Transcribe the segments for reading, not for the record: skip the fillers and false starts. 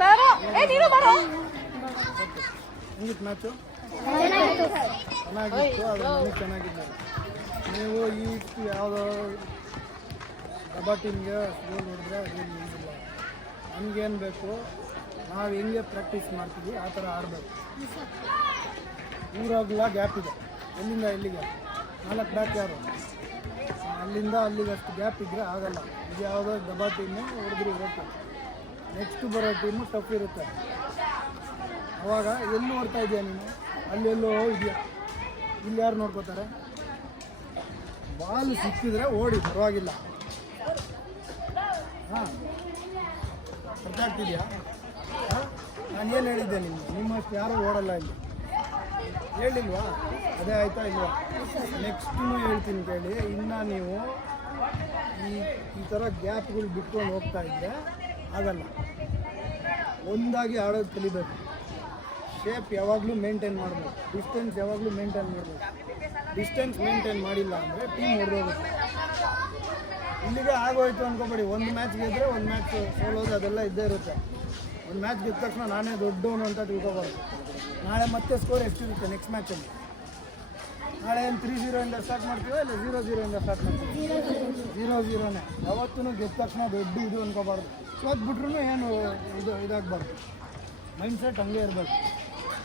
ಬರೋ ಏ ನೀನು ಬರೋ ಹೆಂಗಿತ್ತು ಮ್ಯಾಚು ಚೆನ್ನಾಗಿತ್ತು ಅದು ನನಗೆ ಚೆನ್ನಾಗಿದ್ದಾರೆ ನೀವು ಈ ಯಾವುದೋ ಕಬಡ್ಡಿಗೆ ಸ್ಕೂಲ್ ನೋಡಿದ್ರೆ ಅದೇನು ಇಲ್ಲ ನಮಗೇನು ಬೇಕು ನಾವು ಹೆಂಗೆ ಪ್ರಾಕ್ಟೀಸ್ ಮಾಡ್ತೀವಿ ಆ ಥರ ಆಡಬೇಕು ಊರಾಗಲ್ಲ ಗ್ಯಾಪ್ ಇದೆ ಎಲ್ಲಿಂದ ಎಲ್ಲಿಗೆ 4 ಬ್ಯಾಕ್ ಯಾರು ಅಲ್ಲಿಂದ ಅಲ್ಲಿಗೆ ಅಷ್ಟು ಗ್ಯಾಪ್ ಇದ್ದರೆ ಆಗಲ್ಲ ಇದು ಯಾವುದೋ ದಬಾ ಟೀಮು ಹೊಡೆದ್ರು ಇರುತ್ತೆ ನೆಕ್ಸ್ಟ್ ಬರೋ ಟೀಮು ಟಫ್ ಇರುತ್ತೆ ಅವಾಗ ಎಲ್ಲಿ ನೋಡ್ತಾ ಇದೆಯಾ ನೀನು ಅಲ್ಲೆಲ್ಲೋ ಇದೆಯಾ ಇಲ್ಲಿ ಯಾರು ನೋಡ್ಕೋತಾರೆ ಬಾಲ್ ಸಿಕ್ಕಿದ್ರೆ ಓಡಿ ಪರವಾಗಿಲ್ಲ ಹಾಂ ಅರ್ಥ ಆಗ್ತಿದೆಯಾ ನಾನು ಏನು ಹೇಳಿದ್ದೆ ನಿಮ್ಮಷ್ಟು ಯಾರೂ ಓಡಲ್ಲ ಇಲ್ಲಿ ಹೇಳಿಲ್ವಾ ಅದೇ ಆಯಿತಾ ಇಲ್ವಾ ನೆಕ್ಸ್ಟೂ ಹೇಳ್ತೀನಿ ಕೇಳಿ ಇನ್ನು ನೀವು ಈ ಥರ ಗ್ಯಾಪ್ಗಳು ಬಿಟ್ಕೊಂಡು ಹೋಗ್ತಾ ಇದ್ದರೆ ಆಗಲ್ಲ ಒಂದಾಗಿ ಆಡೋದು ಕಲಿಬೇಕು ಶೇಪ್ ಯಾವಾಗಲೂ ಮೇಂಟೈನ್ ಮಾಡಬೇಕು ಡಿಸ್ಟೆನ್ಸ್ ಯಾವಾಗಲೂ ಮೇಂಟೈನ್ ಮಾಡಬೇಕು ಡಿಸ್ಟೆನ್ಸ್ ಮೇಂಟೈನ್ ಮಾಡಿಲ್ಲ ಅಂದರೆ ಟೀಮ್ ಹೊಡೆದೋಗುತ್ತೆ ಇಲ್ಲಿಗೆ ಆಗೋಯ್ತು ಅಂದ್ಕೊಬೇಡಿ ಒಂದು ಮ್ಯಾಚ್ ಗೆದ್ದರೆ ಒಂದು ಮ್ಯಾಚ್ ಸೋಲೋದು ಅದೆಲ್ಲ ಇದ್ದೇ ಇರುತ್ತೆ ಒಂದು ಮ್ಯಾಚ್ ಗೆದ್ದ ತಕ್ಷಣ ನಾನೇ ದೊಡ್ಡವನು ಅಂತ ತಿಳ್ಕೊಬಾರ್ದು ನಾಳೆ ಮತ್ತೆ ಸ್ಕೋರ್ ಎಷ್ಟಿರುತ್ತೆ ನೆಕ್ಸ್ಟ್ ಮ್ಯಾಚಲ್ಲಿ ನಾಳೆ ಏನು 3-0 ಇಂದ ಸ್ಟಾರ್ಟ್ ಮಾಡ್ತೀವಿ ಇಲ್ಲ 0-0 ಇಂದ ಸ್ಟಾರ್ಟ್ ಮಾಡ್ತೀವಿ 0-0ನೇ ಯಾವತ್ತೂ ಗೆದ್ದ ತಕ್ಷಣ ದೊಡ್ಡ ಇದು ಅನ್ಕೋಬಾರ್ದು ಸೋತ್ಬಿಟ್ರೂ ಏನು ಇದಾಗಬಾರ್ದು ಮೈಂಡ್ಸೆಟ್ ಹಂಗೆ ಇರಬೇಕು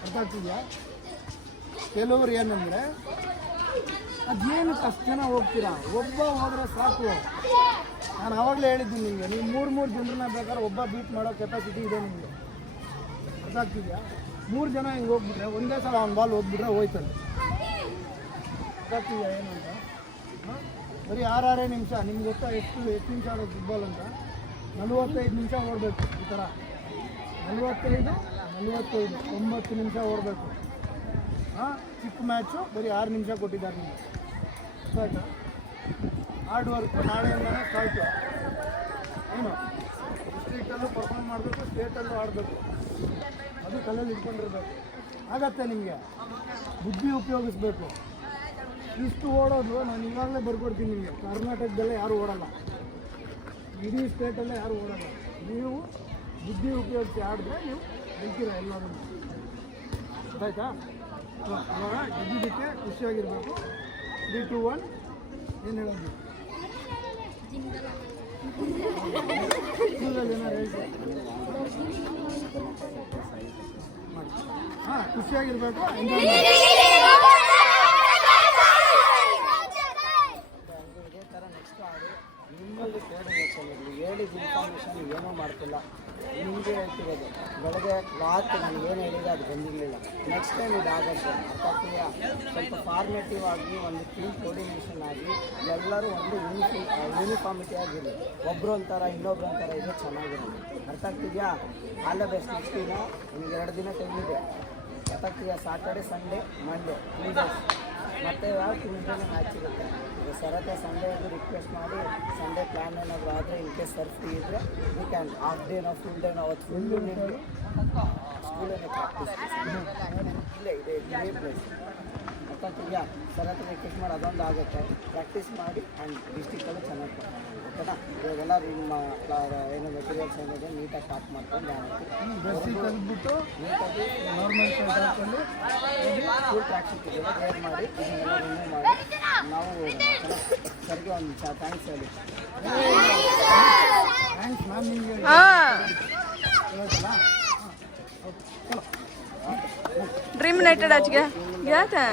ಅರ್ಥ ಆಗ್ತಿದೆಯಾ ಕೆಲವರು ಏನಂದರೆ ಅದೇನಕ್ಕೆ ಅಷ್ಟು ಜನ ಹೋಗ್ತೀರಾ ಒಬ್ಬ ಹೋದರೆ ಸಾಕು ನಾನು ಆವಾಗಲೇ ಹೇಳಿದ್ದೀನಿ ನಿಮಗೆ ನೀವು 3 ಜನರನ್ನ ಬೇಕಾದ್ರೆ ಒಬ್ಬ ಬೀಟ್ ಮಾಡೋ ಕೆಪಾಸಿಟಿ ಇದೆ ನಿಮಗೆ ಅರ್ಥ ಆಗ್ತಿದೆಯಾ 3 ಜನ ಹಿಂಗೆ ಹೋಗ್ಬಿಟ್ರೆ ಒಂದೇ ಸಲ ಅವ್ನ ಬಾಲ್ ಹೋಗ್ಬಿಟ್ರೆ ಹೋಯ್ತಲ್ಲ ಅರ್ಥ ಆಗ್ತಿದೆಯಾ ಏನು ಅಂತ ಹಾಂ ಬರೀ 6 ನಿಮಿಷ ನಿಮ್ಗೆ ಗೊತ್ತಾ ಎಷ್ಟು ನಿಮಿಷ ಆಡೋದು ಫುಟ್ಬಾಲ್ ಅಂತ 45 ನಿಮಿಷ ಓಡಬೇಕು ಈ ಥರ 45 9 ನಿಮಿಷ ಓಡಬೇಕು ಹಾಂ ಚಿಕ್ಕ ಮ್ಯಾಚು ಬರೀ 6 ನಿಮಿಷ ಕೊಟ್ಟಿದ್ದಾರೆ ನಿಮಗೆ ಆಯ್ತಾ ಹಾರ್ಡ್ ವರ್ಕು ನಾಳೆಯಿಂದನೇ ಸ್ಟಾರ್ಟು ಏನು ಡಿಸ್ಟ್ರಿಕ್ಟಲ್ಲೂ ಪರ್ಫಾರ್ಮ್ ಮಾಡಬೇಕು ಸ್ಟೇಟಲ್ಲೂ ಆಡಬೇಕು ಅದು ತಲೆಯಲ್ಲಿ ಇಟ್ಕೊಂಡಿರ್ಬೇಕು ಆಗತ್ತೆ ನಿಮಗೆ ಬುದ್ಧಿ ಉಪಯೋಗಿಸ್ಬೇಕು ಇಷ್ಟು ಓಡೋದು ನಾನು ಇವಾಗಲೇ ಬರ್ಕೊಡ್ತೀನಿ ನಿಮಗೆ ಕರ್ನಾಟಕದಲ್ಲೇ ಯಾರು ಓಡಲ್ಲ ಇಡೀ ಸ್ಟೇಟಲ್ಲೇ ಯಾರು ಓಡಲ್ಲ ನೀವು ಬುದ್ಧಿ ಉಪಯೋಗಿಸಿ ಆಡಿದ್ರೆ ನೀವು ಗೆಲ್ತೀರ ಎಲ್ಲರೂ ಆಯ್ತಾ ಅವಾಗ ಗೆದ್ದಿದ್ದಕ್ಕೆ ಖುಷಿಯಾಗಿರ್ಬೇಕು 3, 2, 1 ಏನು ಹೇಳೋದು ಸ್ಕೂಲಲ್ಲಿ ಏನಾರು ಹೇಳ್ತೀವಿ ಹಾಂ ಖುಷಿಯಾಗಿರ್ಬೇಕು ಎಂಜಾಯ್ ಮಾಡಿ ಇದೇ ಥರ ನೆಕ್ಸ್ಟ್ ಆಡಿ ನಿಮ್ಮಲ್ಲಿ ಕೋಆರ್ಡಿನೇಷನ್ ಇರಲಿ ಹೇಳಿದ ಇನ್ಫಾರ್ಮೇಷನ್ ಏನೂ ಮಾಡ್ತಿಲ್ಲ ನಿಮಗೆ ಹೇಳ್ತಿರೋದು ಬೆಳಗ್ಗೆ ರಾತ್ರಿ ನಾನು ಏನು ಹೇಳಿದೆ ಅದು ಬಂದಿರಲಿಲ್ಲ ನೆಕ್ಸ್ಟ್ ಟೈಮ್ ಇದು ಆಗುತ್ತೆ ಅರ್ಥಾಗ್ತಿದೆಯಾ ಸ್ವಲ್ಪ ಫಾರ್ಮೇಟಿವ್ ಆಗಿ ಒಂದು ಟೀಮ್ ಕೋಆರ್ಡಿನೇಷನ್ ಆಗಿ ಎಲ್ಲರೂ ಒಂದು ಯೂನಿಫಾರ್ಮಿಟಿ ಆಗಿರಲಿ ಒಬ್ಬರು ಒಂಥರ ಇನ್ನೊಬ್ರು ಒಂಥರ ಇದೆ ಚೆನ್ನಾಗಿರೋದು ಅರ್ಥ ಆಗ್ತಿದೆಯಾ ಆಲ್ ದ ಬೆಸ್ಟ್ ನೆಕ್ಸ್ಟ್ ದಿನ ನಿಮಗೆ 2 ದಿನ ಟೈಮ್ ಇದೆ ಅರ್ಥ ಆಗ್ತಿದೆಯಾ ಸ್ಯಾಟರ್ಡೆ ಸಂಡೇ ಮಂಡೇ 3 ಡೇಸ್ ಮತ್ತು ಟ್ಯೂಸ್ಡೇನೇ ಮ್ಯಾಚ್ ಇರುತ್ತೆ ಸರತೆ ಸಂಡೇ ಅದು ರಿಕ್ವೆಸ್ಟ್ ಮಾಡಿ ಸಂಡೇ ಪ್ಲ್ಯಾನ್ ಏನಾದರೂ ಆದರೆ ಇನ್ ಕೇಸ್ ಸರ್ ಫ್ರೀ ಇದ್ದರೆ ವಿ ಕ್ಯಾನ್ ಹಾಫ್ ಡೇನೋ ಫುಲ್ ಡೇನೋ ಅವತ್ತು ಫುಲ್ಲು ನೀವು ಸ್ಕೂಲಲ್ಲೇ ಪ್ರಾಕ್ಟೀಸ್ ಇಲ್ಲೇ ಇದೆ ಇದೇ ಪ್ಲೇಸ್ ಗೊತ್ತಾಗ್ತಿದೆಯಾ ಸರ್ ಹತ್ರ ರಿಕ್ವೆಸ್ಟ್ ಮಾಡಿ ಅದೊಂದು ಆಗುತ್ತೆ ಪ್ರಾಕ್ಟೀಸ್ ಮಾಡಿ ಆ್ಯಂಡ್ ಡಿಸ್ಟಿಕಲ್ಲೂ ಚೆನ್ನಾಗಿ ಓಕೆನಾ ಇವಾಗೆಲ್ಲ ನಿಮ್ಮ ಏನು ಮೆಟೀರಿಯಲ್ಸ್ ಏನಿದೆ ನೀಟಾಗಿ ಸ್ಟಾರ್ಟ್ ಮಾಡ್ಕೊಂಡು ಬಿಟ್ಟು ನೀಟಾಗಿ ನಾರ್ಮಲ್ ಹಾಕೊಂಡು ಫುಲ್ ಟ್ರ್ಯಾಕ್ ಇದೆಲ್ಲ ಗೈಡ್ ಮಾಡಿ ಇದನ್ನೆಲ್ಲ ರಿಮೂವ್ ಮಾಡಿ ನಾವು ಸರ್ಗೆ ಒಂದು ಥ್ಯಾಂಕ್ಸ್ ಹೇಳಿ ಥ್ಯಾಂಕ್ಸ್ ನಾನು ನಿಮಗೆ ಹೇಳ್ತಲ್ಲ ಡ್ರೀಮ್ ಯುನೈಟೆಡ್ ಆಚೆಗೆ ಯಾಕೆ